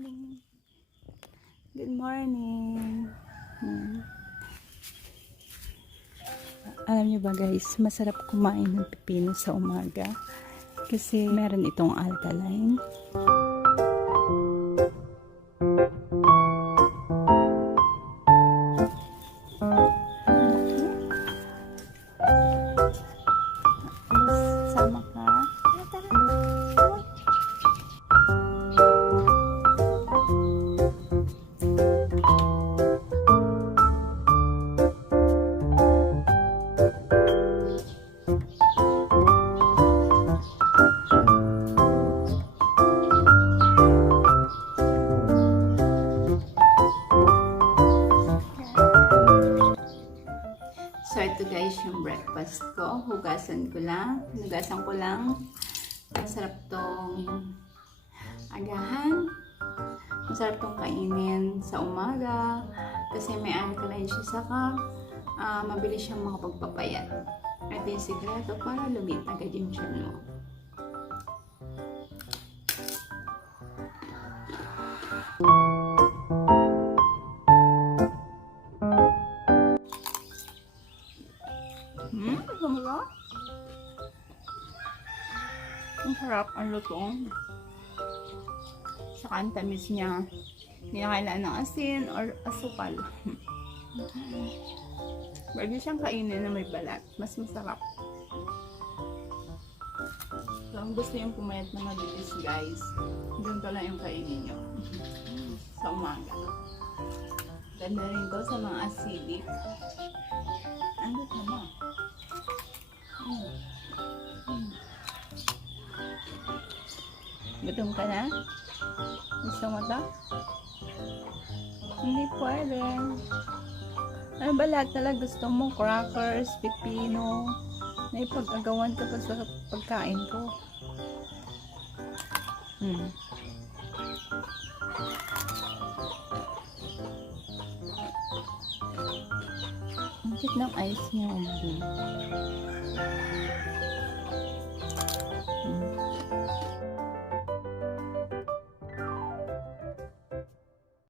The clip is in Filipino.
morning. Good morning. Alam niyo ba guys, masarap kumain ng pipino sa umaga kasi meron itong alkaline. Sama ka? So, ito guys yung breakfast ko. Hugasan ko lang. Masarap tong agahan. Masarap tong kainin sa umaga. Kasi may alkaline siya. Saka, mabilis siyang makapagpapayat. Ito yung sikreto para lumit agad yung tiyan mo. Mura? Ang sarap ang lutong. Saka ang tamis niya. Hindi na kailangan ng asin or asukal. Pwede siyang kainin na may balat. Mas masarap. So, kung gusto yung pumayat na mabilis guys, doon pa lang yung kainin nyo. Sa umaga. Ganda rin to sa mga acidic. Ano ka na? Gutom ka na? Gusto mo ito? Hindi pwede. Ano ba lahat talaga gusto mo? Crackers, pipino. Naipag-agawan ka pa sa pagkain ko. Ang cute ng ice niya.